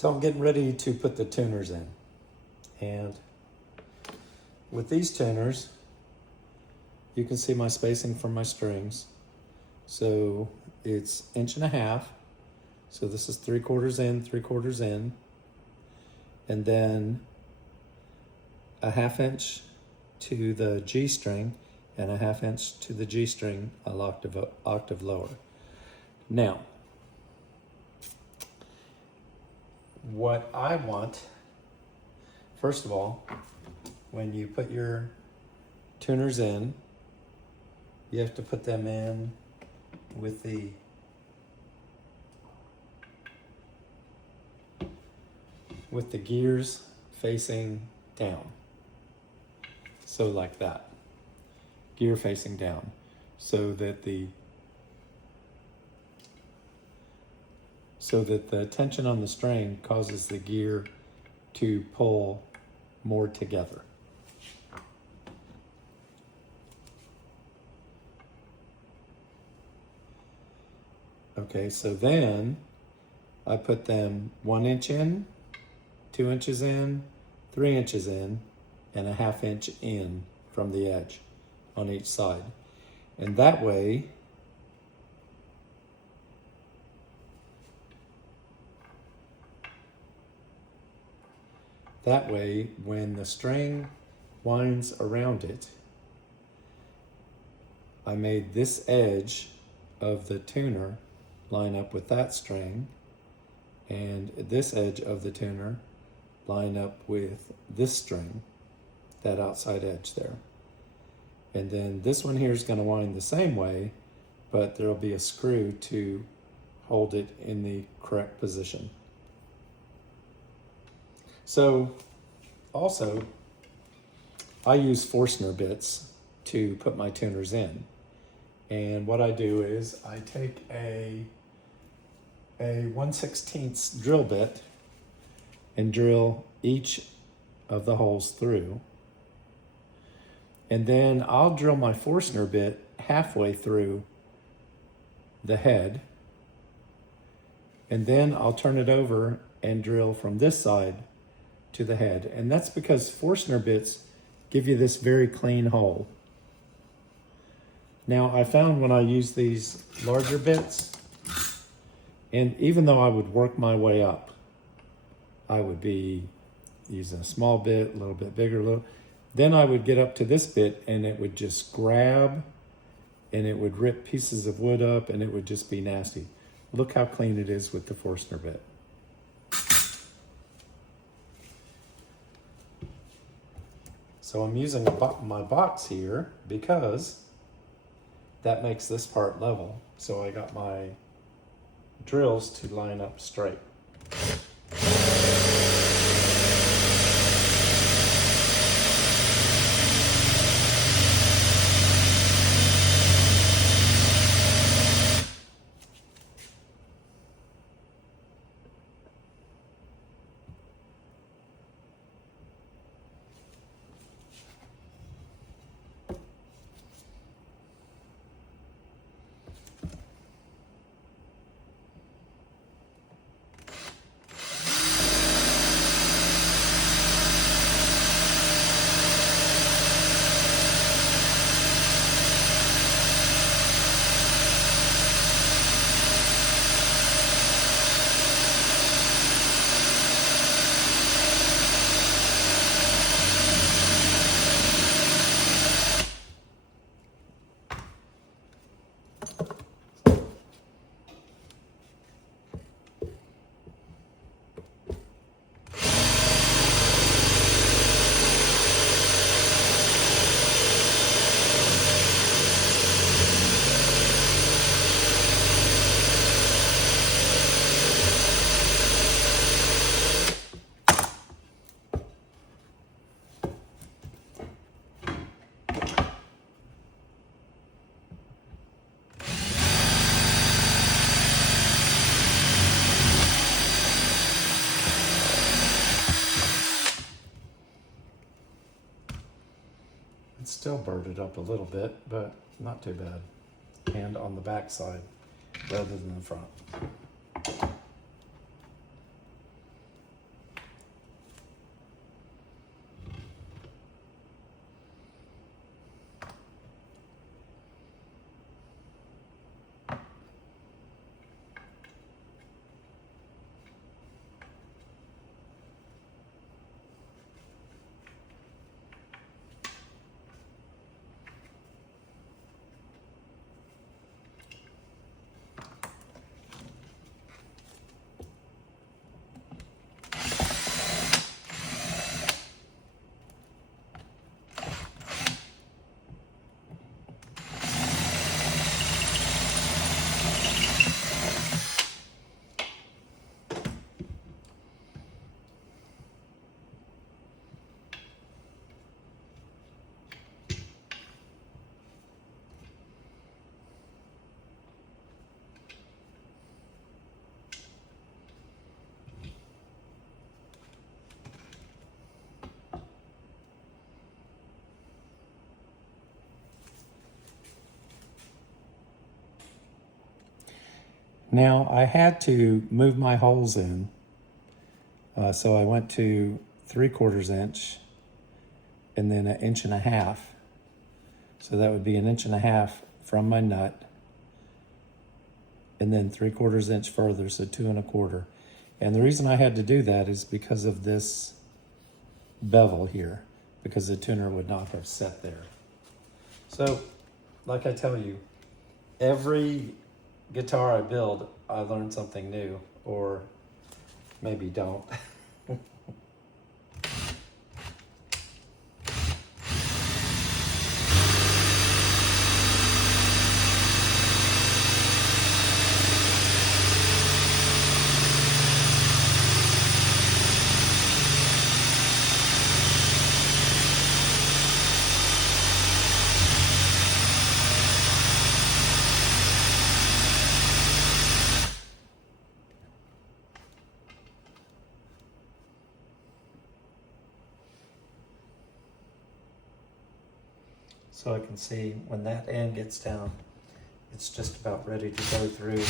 So I'm getting ready to put the tuners in. And with these tuners, you can see my spacing for my strings. So it's 1.5 inches. So this is 3/4 in, 3/4 in. And then a 1/2 inch to the G string and a 1/2 inch to the G string, an octave lower. Now, what I want, first of all, when you put your tuners in, you have to put them in with the gears facing down. So like that, gear facing down, so that the tension on the string causes the gear to pull more together. Okay, so then I put them 1 inch in, 2 inches in, 3 inches in, and a 1/2 inch in from the edge on each side. And that way, when the string winds around it, I made this edge of the tuner line up with that string, and this edge of the tuner line up with this string, that outside edge there. And then this one here is going to wind the same way, but there'll be a screw to hold it in the correct position. So also, I use Forstner bits to put my tuners in. And what I do is I take a 1/16 drill bit and drill each of the holes through. And then I'll drill my Forstner bit halfway through the head. And then I'll turn it over and drill from this side to the head. And that's because Forstner bits give you this very clean hole. Now, I found when I use these larger bits, and even though I would work my way up, I would be using a small bit, a little bit bigger, then I would get up to this bit and it would just grab and it would rip pieces of wood up and it would just be nasty. Look how clean it is with the Forstner bit. So I'm using my box here because that makes this part level. So I got my drills to line up straight. It's still burred up a little bit, but not too bad. And on the back side rather than the front. Now I had to move my holes in, so I went to 3/4 inch and then 1.5 inches. So that would be 1.5 inches from my nut, and then 3/4 inch further, so 2 1/4. And the reason I had to do that is because of this bevel here, because the tuner would not have set there. So, like I tell you, every guitar I build, I learn something new, or maybe don't. So I can see when that end gets down, it's just about ready to go through.